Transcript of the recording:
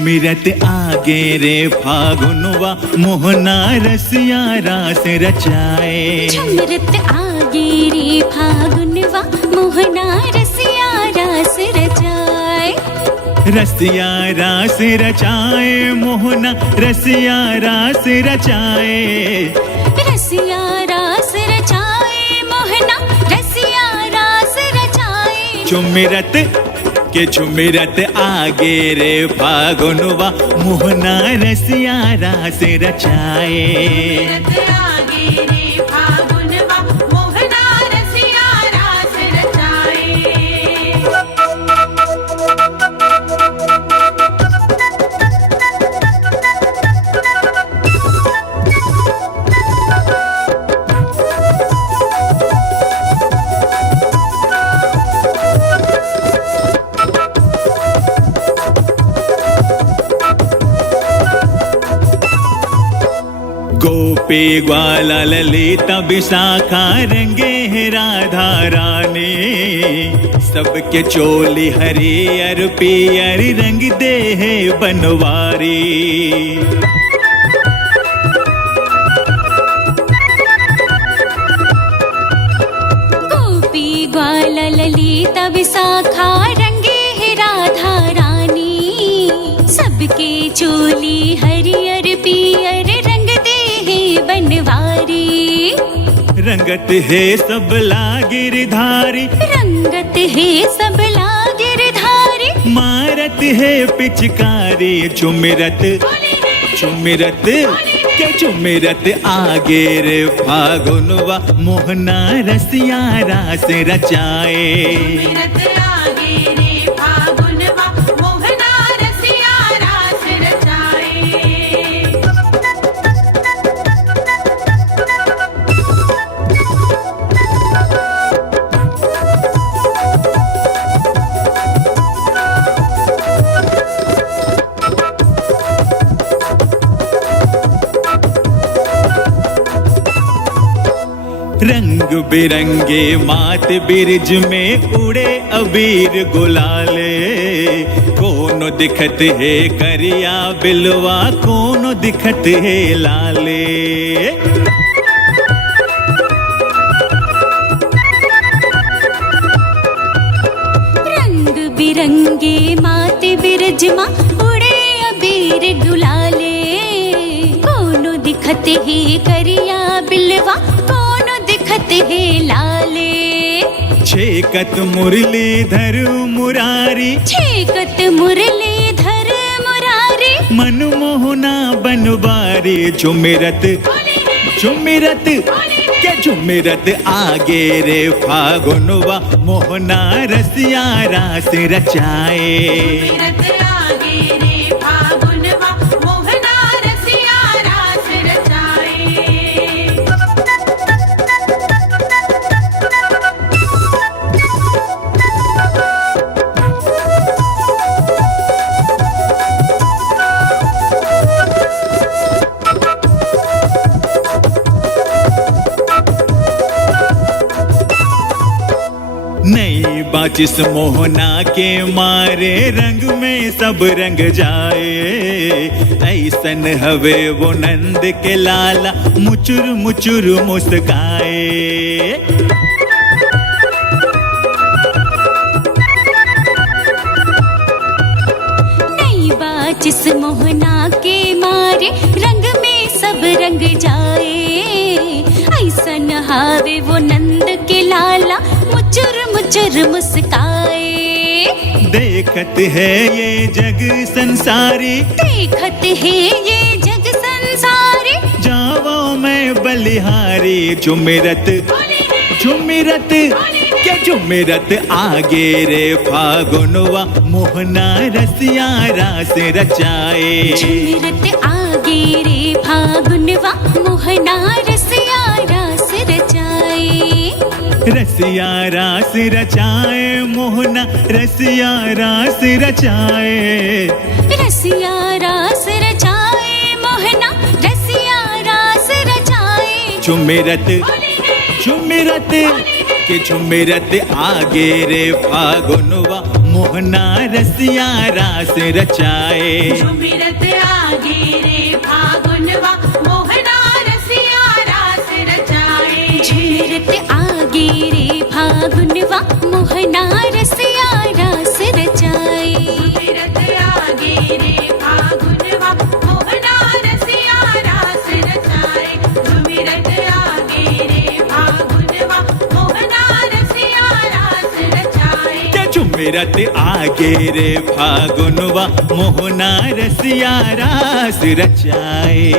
झुमिरत आगे रे फागुनवा मोहना रसिया रास रचाए। झुमिरत आगे रे फागुनवा मोहना रसिया रास रचाए। रसिया रास रचाए मोहना रसिया रास रचाए। रसिया रास रचाए मोहना रसिया रास रचाए। झुमिरत के झुमिरत आगे रे फागुनवा मोहना रसिया रास रचाए। गोपी ग्वाला ललिता विशाखा रंगे है राधा रानी। सबके चोली हरियर पियर रंग दे है बनवारी। गोपी ग्वाला ललिता विशाखा रंगे है राधा रानी। सबके चोली हरियर पियर बनवारी। रंगत है सबला गिरधारी। रंगत है सबला गिरधारी। मारत है पिचकारी। झुमिरत झुमिरत के झुमिरत आगे रे फागुनवा मोहना रसिया रास रचाए। रंग बिरंगे मात बिरज में उड़े अबीर गुलाले। कोनो दिखत है करिया बिलवा कोनो दिखत है लाले। रंग बिरंगे मात बिरज मा उड़े अबीर गुलाले। कोनो दिखत है करिया बिलवा दिखत है लाले। छेकत मुरलीधर मुरारी। छेकत मुरलीधर मुरारी। मनमोहना बनवारी। झुमिरत झुमिरत के झुमिरत आगे रे फागुनवा मोहना रसिया रास रचाए। नई बाचिस मोहना के मारे रंग में सब रंग जाए। ऐसन हवे वो नंद के लाला मुचुर मुचुर मुस्काए। नई बाचिस मोहना के मारे रंग में सब रंग जाए। ऐसन हावे वो नंद के लाला मुचुर मुचुर मुस्काए। देखत है ये जग संसारी। देखत है ये जग संसारी। जावो मैं बलिहारी। झुमिरत झुमिरत के झुमिरत आगे रे फागुनवा मोहना रसिया रास रचाए। झुमिरत आगे रे फागुनवा मोहना रसिया रास रचाए। रसिया रास रचाए मोहना रसिया रास रचाए। रसिया रास रचाए मोहना रसिया रास रचाए। झुमिरत झुमिरत के झुमिरत आगे रे फागुनवा मोहना रसिया रास रचाए। झुमिरत आगे रे फागुनवा मोहना रसिया रास रचाए। झुमिरत आगे रे फागुनवा मोहना रसिया रास रचाए। झुमिरत आगे रे फागुनवा मोहना रसिया रास रचाए। झुमिरत आगे रे फागुनवा मोहना रसिया रास रचाए। के झुमिरत आगे रे फागुनवा मोहना रसिया रास रचाए।